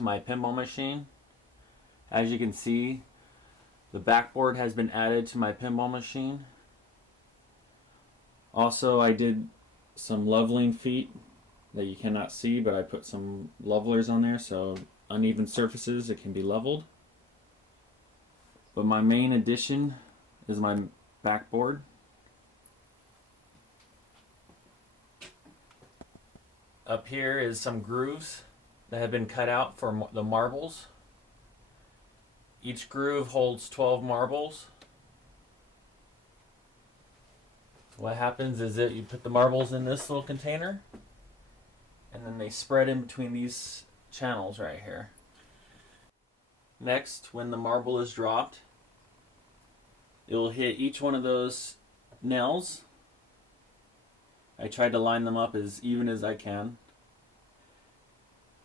to my pinball machine. As you can see, the backboard has been added to my pinball machine. Also, I did some leveling feet that you cannot see, but I put some levelers on there so uneven surfaces, it can be leveled. But my main addition is my backboard. Up here is some grooves that have been cut out for the marbles. Each groove holds 12 marbles. What happens is that you put the marbles in this little container, and then they spread in between these channels right here. Next, when the marble is dropped, it will hit each one of those nails. I tried to line them up as even as I can.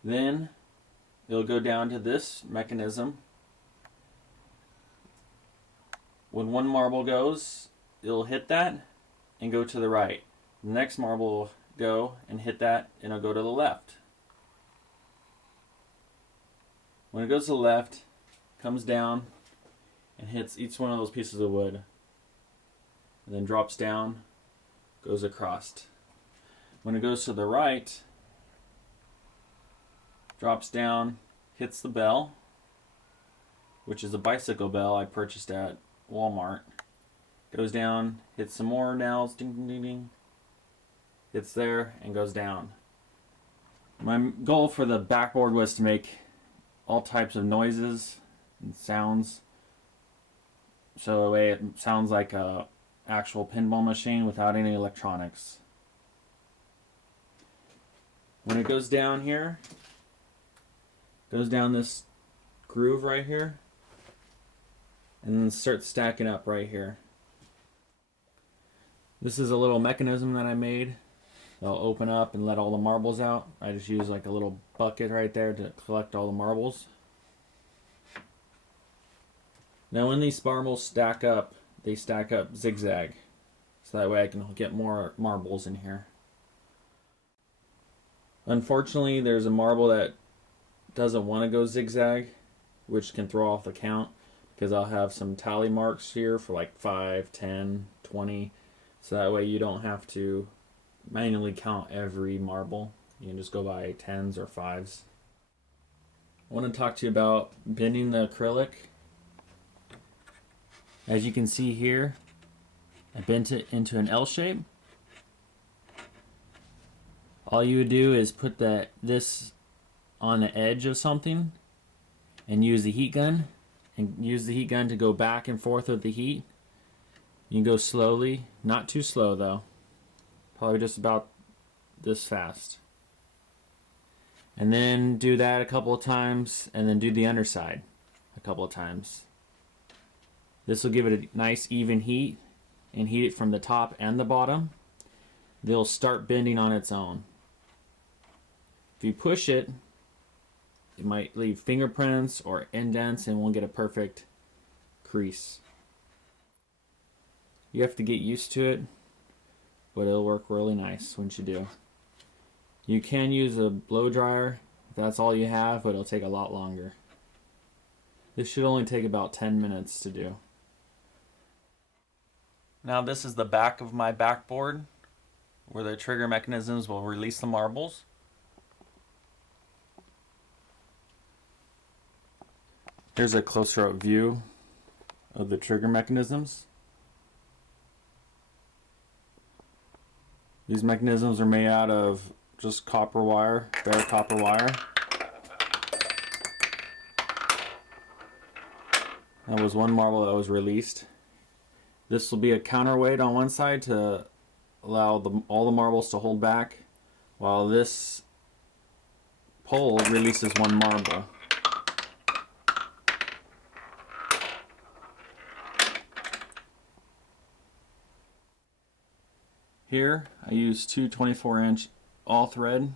Then it'll go down to this mechanism. When one marble goes, it'll hit that and go to the right. The next marble will go and hit that and it'll go to the left. When it goes to the left, it comes down and hits each one of those pieces of wood. And then drops down, goes across. When it goes to the right, drops down, hits the bell, which is a bicycle bell I purchased at Walmart. Goes down, hits some more nails, ding ding ding ding, hits there and goes down. My goal for the backboard was to make all types of noises and sounds, so that way it sounds like a actual pinball machine without any electronics. When it goes down here, goes down this groove right here, and then starts stacking up right here. This is a little mechanism that I made. It'll open up and let all the marbles out. I just use like a little bucket right there to collect all the marbles. Now when these marbles stack up, they stack up zigzag. So that way I can get more marbles in here. Unfortunately, there's a marble that doesn't want to go zigzag, which can throw off the count, because I'll have some tally marks here for like 5, 10, 20, so that way you don't have to manually count every marble. You can just go by 10s or 5s. I want to talk to you about bending the acrylic. As you can see here, I bent it into an L shape. All you would do is put this on the edge of something and use the heat gun, and use the heat gun to go back and forth with the heat. You can go slowly, not too slow though, probably just about this fast. And then do that a couple of times, and then do the underside a couple of times. This will give it a nice even heat and heat it from the top and the bottom. They'll start bending on its own. If you push it, it might leave fingerprints or indents and won't get a perfect crease. You have to get used to it, but it'll work really nice once you do. You can use a blow dryer if that's all you have, but it'll take a lot longer. This should only take about 10 minutes to do. Now this is the back of my backboard, where the trigger mechanisms will release the marbles. Here's a closer up view of the trigger mechanisms. These mechanisms are made out of just copper wire, bare copper wire. That was one marble that was released. This will be a counterweight on one side to allow all the marbles to hold back, while this pole releases one marble. Here I use two 24-inch all thread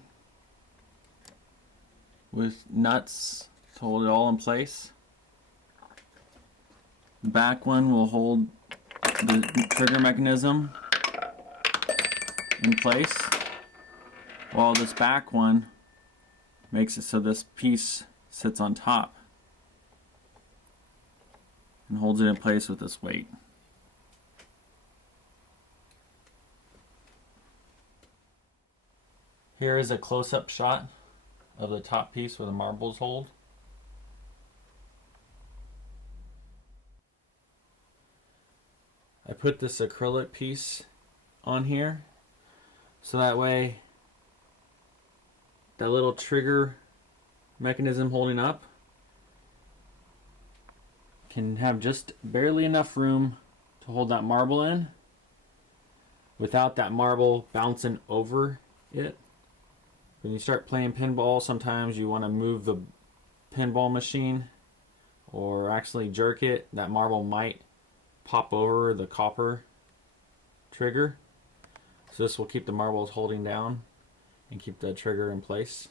with nuts to hold it all in place. The back one will hold the trigger mechanism in place, while this back one makes it so this piece sits on top and holds it in place with this weight. Here is a close-up shot of the top piece where the marbles hold. I put this acrylic piece on here so that way that little trigger mechanism holding up can have just barely enough room to hold that marble in without that marble bouncing over it. When you start playing pinball, sometimes you want to move the pinball machine or actually jerk it. That marble might pop over the copper trigger. So this will keep the marbles holding down and keep the trigger in place.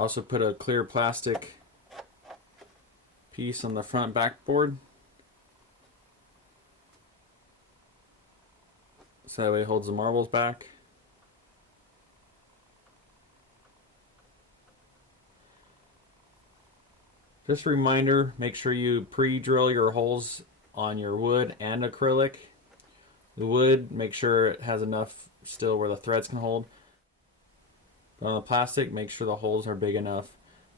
I also put a clear plastic piece on the front backboard so that way it holds the marbles back. Just a reminder, make sure you pre-drill your holes on your wood and acrylic. The wood, make sure it has enough still where the threads can hold. But on the plastic, make sure the holes are big enough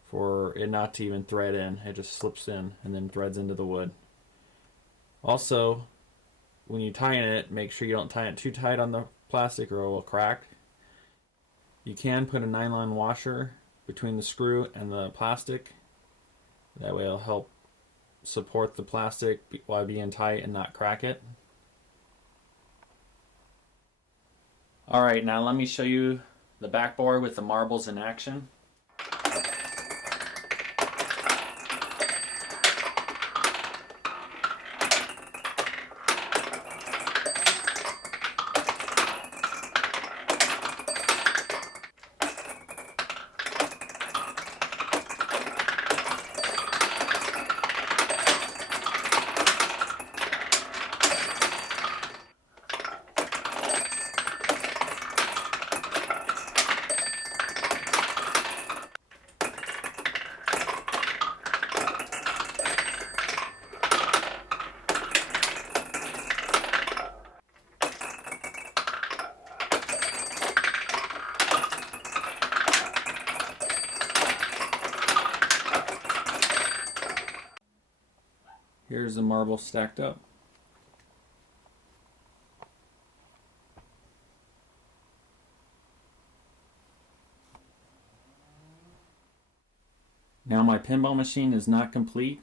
for it not to even thread in. It just slips in and then threads into the wood. Also, when you tighten it, make sure you don't tie it too tight on the plastic or it will crack. You can put a nylon washer between the screw and the plastic. That way it'll help support the plastic while being tight and not crack it. Alright, now let me show you the backboard with the marbles in action. Here's the marble stacked up. Now my pinball machine is not complete,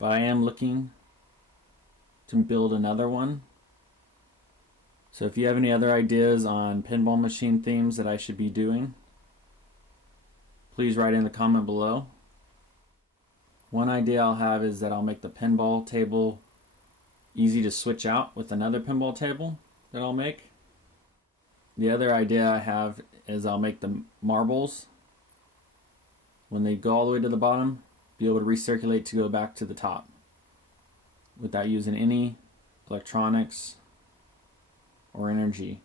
but I am looking to build another one. So if you have any other ideas on pinball machine themes that I should be doing, please write in the comment below. One idea I'll have is that I'll make the pinball table easy to switch out with another pinball table that I'll make. The other idea I have is I'll make the marbles, when they go all the way to the bottom, be able to recirculate to go back to the top without using any electronics or energy.